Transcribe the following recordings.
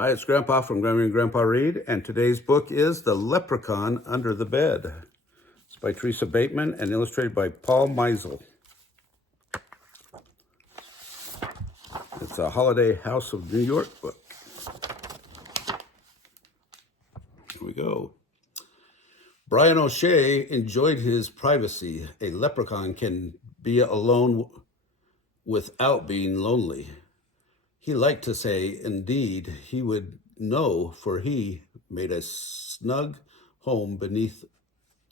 Hi, it's Grandpa from Grammy and Grandpa Read, and today's book is The Leprechaun Under the Bed. It's by Teresa Bateman and illustrated by Paul Meisel. It's a Holiday House of New York book. Here we go. Brian O'Shea enjoyed his privacy. A leprechaun can be alone without being lonely. He liked to say, indeed, he would know, for he made a snug home beneath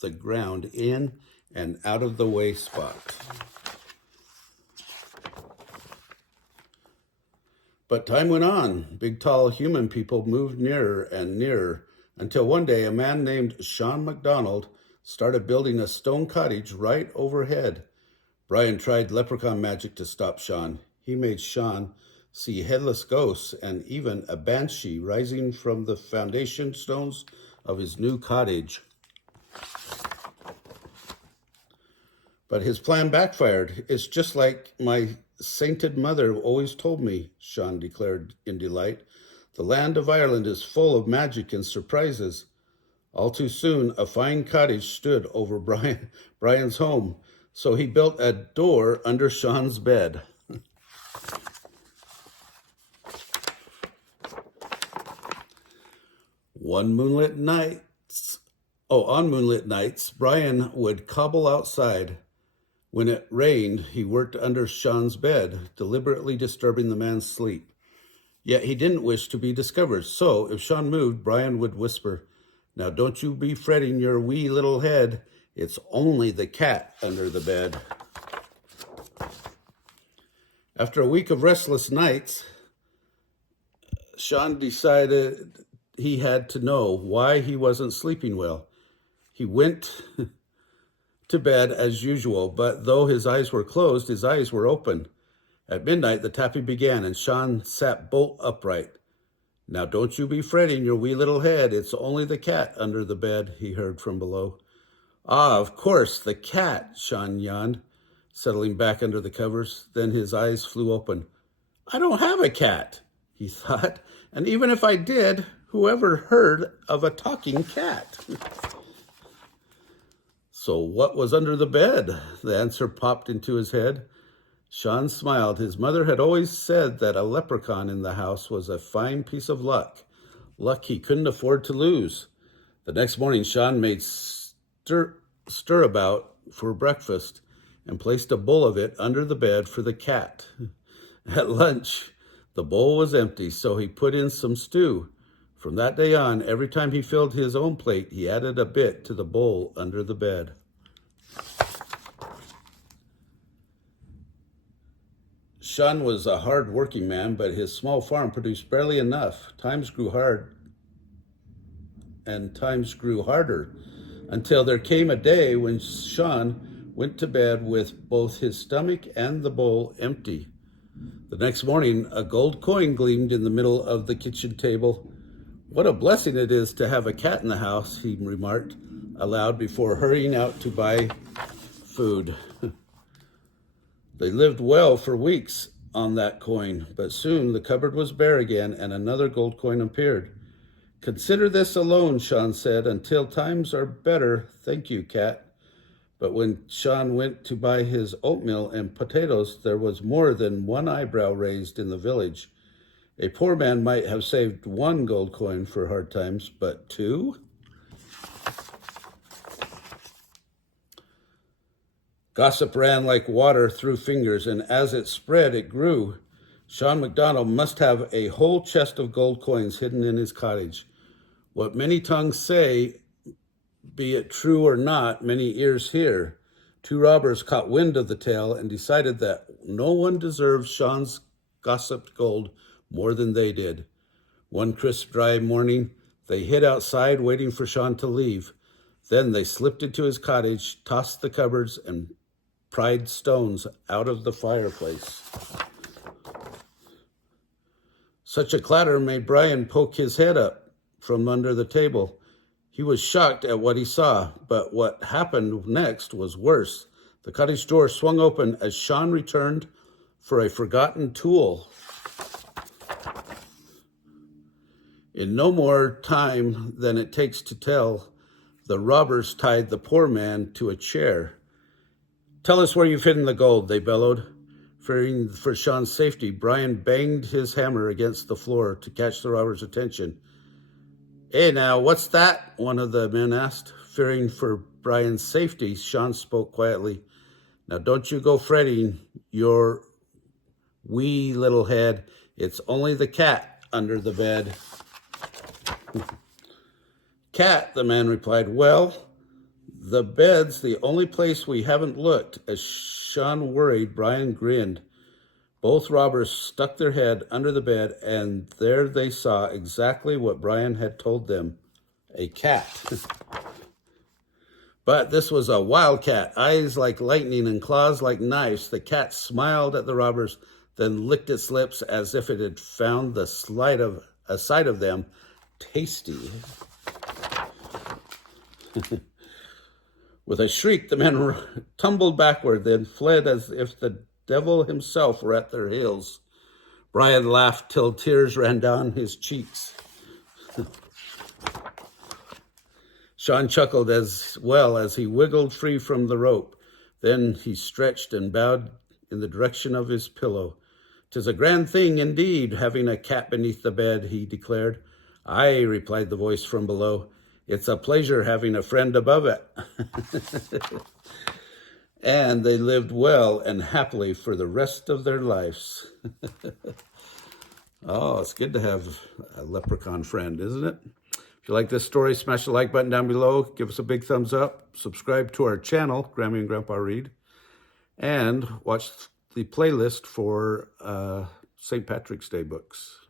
the ground in an out-of-the-way spot. But time went on. Big, tall human people moved nearer and nearer until one day a man named Sean MacDonald started building a stone cottage right overhead. Brian tried leprechaun magic to stop Sean. He made Sean see headless ghosts and even a banshee rising from the foundation stones of his new cottage. But his plan backfired. It's just like my sainted mother always told me, Sean declared in delight. The land of Ireland is full of magic and surprises. All too soon, a fine cottage stood over Brian's home, so he built a door under Sean's bed. On moonlit nights, Brian would cobble outside. When it rained, he worked under Sean's bed, deliberately disturbing the man's sleep. Yet he didn't wish to be discovered, so if Sean moved, Brian would whisper, "Now don't you be fretting your wee little head. It's only the cat under the bed." After a week of restless nights, Sean decided he had to know why he wasn't sleeping well. He went to bed as usual, but though his eyes were closed, his eyes were open. At midnight, the tapping began, and Sean sat bolt upright. "Now don't you be fretting your wee little head. It's only the cat under the bed," he heard from below. "Ah, of course, the cat," Sean yawned, settling back under the covers. Then his eyes flew open. "I don't have a cat," he thought, "and even if I did, whoever heard of a talking cat?" So what was under the bed? The answer popped into his head. Sean smiled. His mother had always said that a leprechaun in the house was a fine piece of luck he couldn't afford to lose. The next morning, Sean made stirabout for breakfast and placed a bowl of it under the bed for the cat. At lunch, the bowl was empty, so he put in some stew. From that day on, every time he filled his own plate, he added a bit to the bowl under the bed. Sean was a hard-working man, but his small farm produced barely enough. Times grew hard, and times grew harder, until there came a day when Sean went to bed with both his stomach and the bowl empty. The next morning, a gold coin gleamed in the middle of the kitchen table. "What a blessing it is to have a cat in the house," he remarked aloud before hurrying out to buy food. They lived well for weeks on that coin, but soon the cupboard was bare again and another gold coin appeared. "Consider this alone," Sean said, "until times are better. Thank you, cat." But when Sean went to buy his oatmeal and potatoes, there was more than one eyebrow raised in the village. A poor man might have saved one gold coin for hard times, but two? Gossip ran like water through fingers, and as it spread, it grew. Sean MacDonald must have a whole chest of gold coins hidden in his cottage. What many tongues say, be it true or not, many ears hear. Two robbers caught wind of the tale and decided that no one deserved Sean's gossiped gold more than they did. One crisp, dry morning, they hid outside waiting for Sean to leave. Then they slipped into his cottage, tossed the cupboards, and pried stones out of the fireplace. Such a clatter made Brian poke his head up from under the table. He was shocked at what he saw, but what happened next was worse. The cottage door swung open as Sean returned for a forgotten tool. In no more time than it takes to tell, the robbers tied the poor man to a chair. "Tell us where you've hidden the gold," they bellowed. Fearing for Sean's safety, Brian banged his hammer against the floor to catch the robbers' attention. "Hey now, what's that?" one of the men asked. Fearing for Brian's safety, Sean spoke quietly. "Now don't you go fretting your wee little head. It's only the cat under the bed." "Cat," the man replied. "Well, the bed's the only place we haven't looked." As Sean worried, Brian grinned. Both robbers stuck their head under the bed, and there they saw exactly what Brian had told them, a cat. But this was a wildcat, eyes like lightning and claws like knives. The cat smiled at the robbers, then licked its lips as if it had found a sight of them tasty. With a shriek, the men tumbled backward, then fled as if the devil himself were at their heels. Brian laughed till tears ran down his cheeks. Sean chuckled as well as he wiggled free from the rope. Then he stretched and bowed in the direction of his pillow. "'Tis a grand thing indeed, having a cat beneath the bed," he declared. "Aye," replied the voice from below. "It's a pleasure having a friend above it." And they lived well and happily for the rest of their lives. Oh, it's good to have a leprechaun friend, isn't it? If you like this story, smash the like button down below. Give us a big thumbs up. Subscribe to our channel, Grammy and Grandpa Read. And watch the playlist for St. Patrick's Day books.